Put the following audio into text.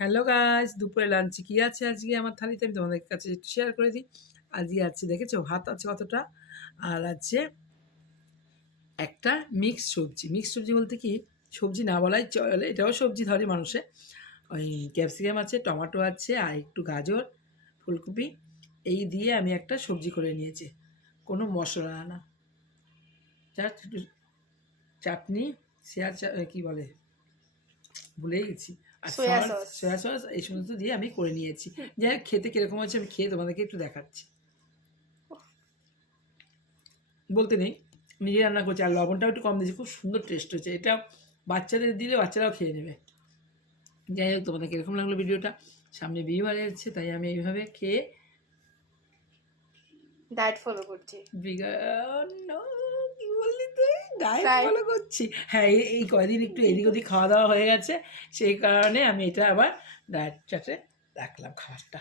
Hello guys, দুপুরে লাঞ্চে কি আছে আজকে আমার থালিতে আমি তোমাদের কাছে একটু শেয়ার করে দিই। আজকে আছে দেখেছো ভাত আছে কতটা, আর আছে একটা মিক্স সবজি বলতে কি সবজি না বলাই চলে, এটাও সবজি ধরে মানুষে। ওই ক্যাপসিকাম আছে, টমেটো আছে, আর একটু গাজর, ফুলকপি, এই দিয়ে আমি একটা সবজি করে নিয়েছি, কোনো মশলা না, জাস্ট একটু চাটনি, কী বলে ভুলেই গেছি, আর soya sauce, sauce. Soya sauce, এই সমস্ত দিয়ে আমি করে নিয়েছি। যাই হোক, খেতে কীরকম হচ্ছে আমি খেয়ে তোমাদেরকে একটু দেখাচ্ছি। বলতে নেই, নিজে রান্না করছি, আর লবণটাও একটু কম দিয়েছি, খুব সুন্দর টেস্ট হচ্ছে এটা। বাচ্চাদের দিলে বাচ্চারাও খেয়ে নেবে। যাই হোক, তোমাদের কীরকম লাগলো ভিডিওটা, সামনে বিয়ে বাড়ি যাচ্ছে, তাই আমি এইভাবে খেয়ে ডায়েট ফলো করছি। কি বললি তুই, ডায়েট ডায়েট। ফলো করছি? হ্যাঁ, এই কয়দিন একটু এদিক ওদিক খাওয়া দাওয়া হয়ে গেছে, সেই কারণে আমি এটা আবার ডায়েট চাটে রাখলাম খাবারটা।